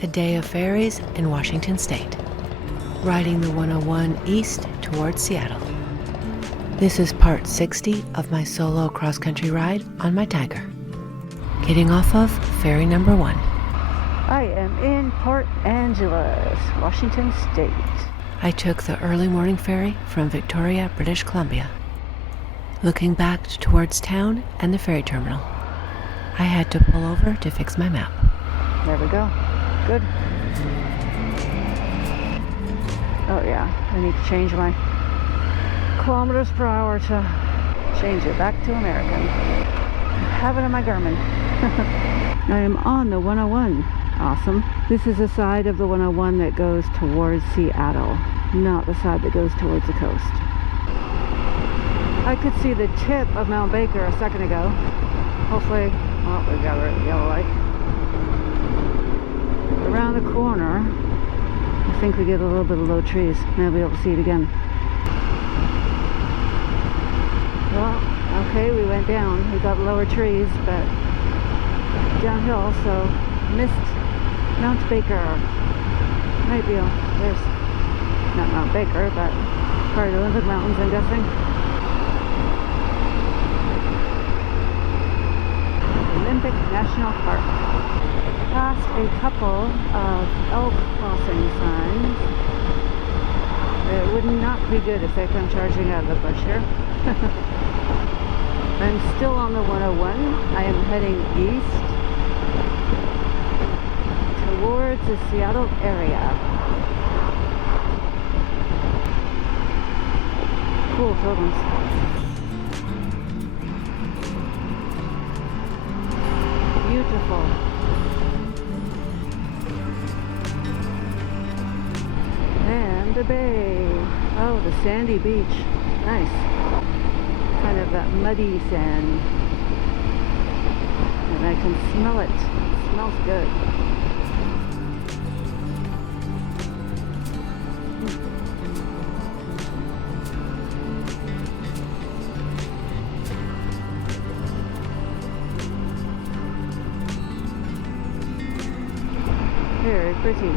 A day of ferries in Washington State, riding the 101 east towards Seattle. This is part 60 of my solo cross-country ride on my Tiger. Getting off of ferry number 1. I am in Port Angeles, Washington State. I took the early morning ferry from Victoria, British Columbia. Looking back towards town and the ferry terminal, I had to pull over to fix my map. There we go. Good. Oh yeah, I need to change my kilometers per hour to change it back to American. I have it on my Garmin. I am on the 101. Awesome. This is the side of the 101 that goes towards Seattle, not the side that goes towards the coast. I could see the tip of Mount Baker a second ago. Hopefully, oh, we got a yellow light. Around the corner, I think we get a little bit of low trees. Maybe we'll be able to see it again. Well, okay, we went down. We got lower trees, but downhill, so missed Mount Baker. Might be, there's not Mount Baker, but part of the Olympic Mountains, I'm guessing. Olympic National Park. Past a couple of elk crossing signs. It would not be good if they come charging out of the bush here. I'm still on the 101. I am heading east towards the Seattle area. Cool totems. Beautiful. And the bay. Oh, the sandy beach. Nice. Kind of that muddy sand. And I can smell it. It smells good. Very pretty.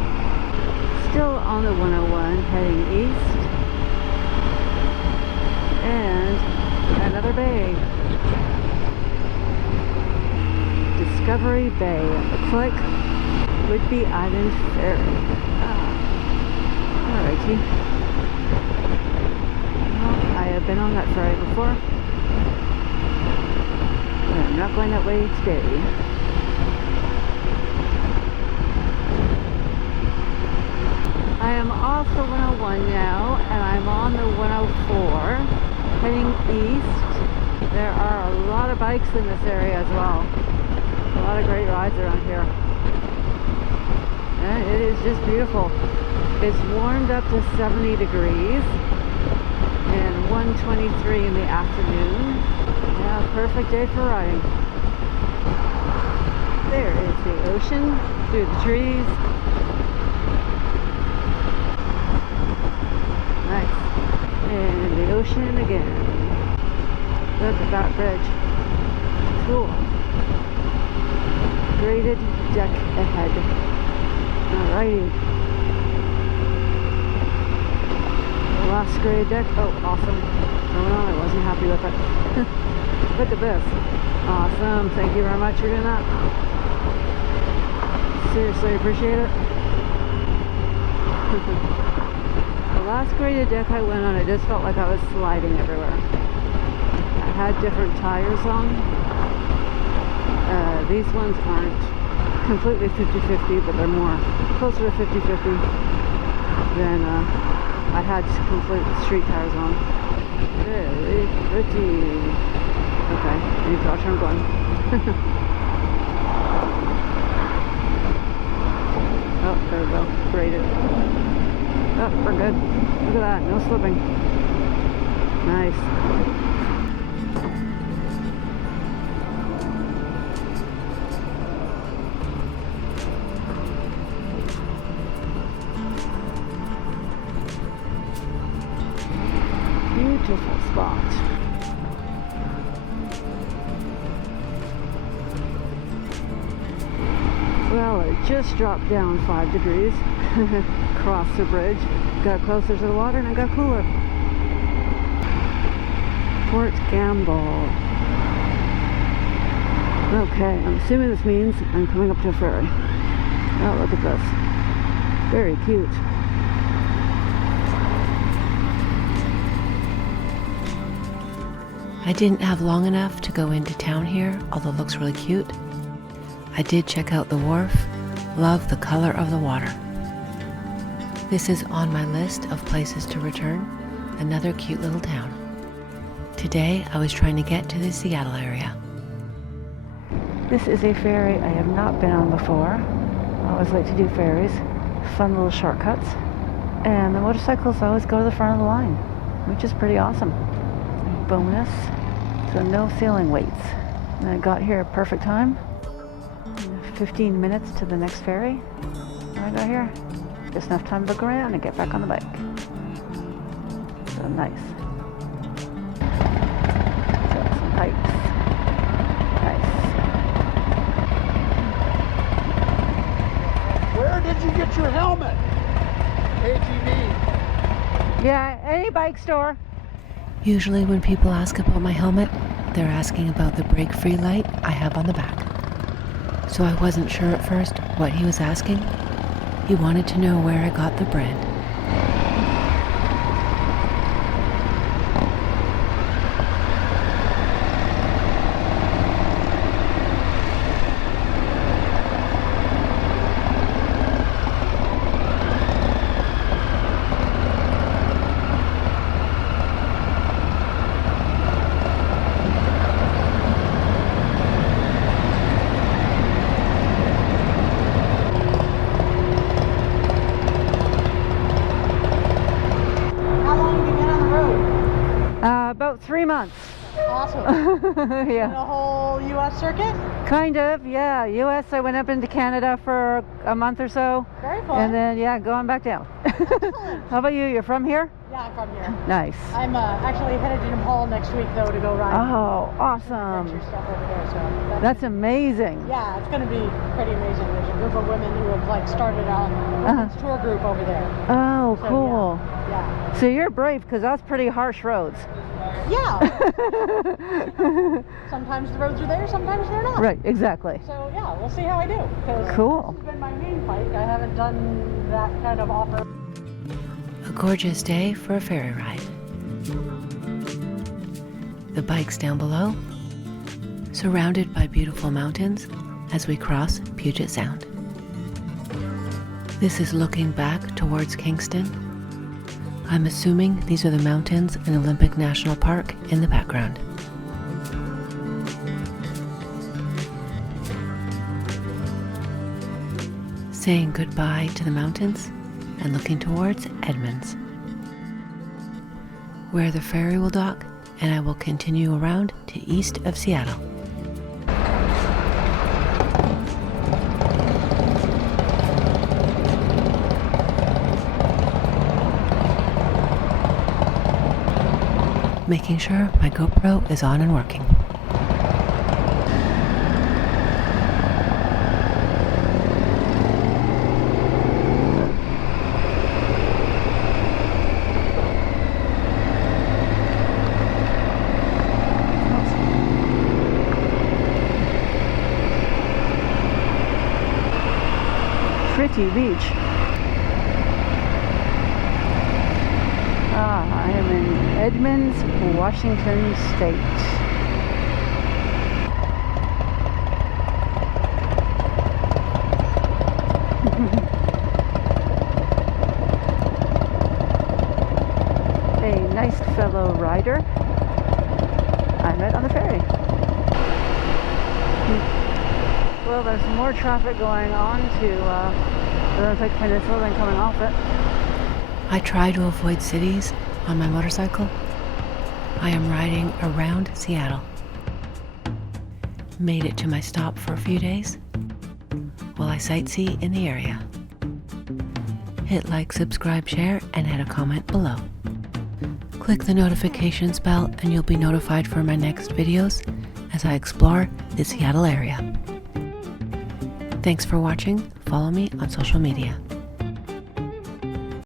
Still on the 101, heading east. And another bay. Discovery Bay. It looks like Whidbey Island Ferry. Alrighty. Well, I have been on that ferry before. But I'm not going that way today. I am off the 101 now, and I'm on the 104, heading east. There are a lot of bikes in this area as well. A lot of great rides around here. And it is just beautiful. It's warmed up to 70 degrees and 123 in the afternoon. Yeah, perfect day for riding. There is the ocean through the trees. Nice. And the ocean again. Look at that bridge. Cool. Graded deck ahead. Alrighty. The last graded deck. Oh, awesome. Oh, I wasn't happy with it. Look at this. Awesome. Thank you very much for doing that. Seriously appreciate it. The last graded deck I went on, I just felt like I was sliding everywhere. I had different tires on. These ones aren't completely 50-50, but they're more closer to 50-50 than I had complete street tires on. Very pretty. Okay, I need to watch where I'm going. Oh, there we go. Graded. Oh, we're good. Look at that. No slipping. Nice. Beautiful spot. Well, it just dropped down 5 degrees. Crossed the bridge, got closer to the water, and it got cooler. Fort Gamble. Okay, I'm assuming this means I'm coming up to a ferry. Oh, look at this. Very cute. I didn't have long enough to go into town here, although it looks really cute. I did check out the wharf. Love the color of the water. This is on my list of places to return. Another cute little town. Today I was trying to get to the Seattle area. This is a ferry I have not been on before. I always like to do ferries. Fun little shortcuts. And the motorcycles always go to the front of the line, which is pretty awesome. Bonus, so no ceiling weights. And I got here at perfect time. 15 minutes to the next ferry. When I got here, just enough time to look around and get back on the bike. So nice. So some hikes. Nice. Where did you get your helmet? AGV. Yeah, any bike store. Usually when people ask about my helmet, they're asking about the brake-free light I have on the back. So I wasn't sure at first what he was asking. He wanted to know where I got the brand. About 3 months. Awesome. Yeah. The whole U.S. circuit? Kind of, yeah. U.S. I went up into Canada for a month or so. Very fun. And then, yeah, going back down. Excellent. How about you? You're from here? Yeah, I'm from here. Nice. I'm actually headed to Nepal next week, though, to go ride. Oh, awesome. Adventure stuff over there, so That's amazing. yeah, it's going to be pretty amazing. There's a group of women who have like started a women's tour group over there. Oh, So, cool. Yeah. So you're brave because that's pretty harsh roads. Yeah. Sometimes the roads are there, sometimes they're not. Right, exactly. So yeah, we'll see how I do. 'Cause Cool. This has been my main bike. I haven't done that kind of off-road. A gorgeous day for a ferry ride. The bike's down below, surrounded by beautiful mountains as we cross Puget Sound. This is looking back towards Kingston. I'm assuming these are the mountains in Olympic National Park in the background. Saying goodbye to the mountains and looking towards Edmonds, where the ferry will dock, and I will continue around to east of Seattle. Making sure my GoPro is on and working. Pretty beach. I am in Edmonds, Washington State. A nice fellow rider I met on the ferry. Well, there's more traffic going on to the Olympic Peninsula than coming off it. I try to avoid cities on my motorcycle. I am riding around Seattle. Made it to my stop for a few days while I sightsee in the area. Hit like, subscribe, share, and add a comment below. Click the notifications bell and you'll be notified for my next videos as I explore the Seattle area. Thanks for watching. Follow me on social media.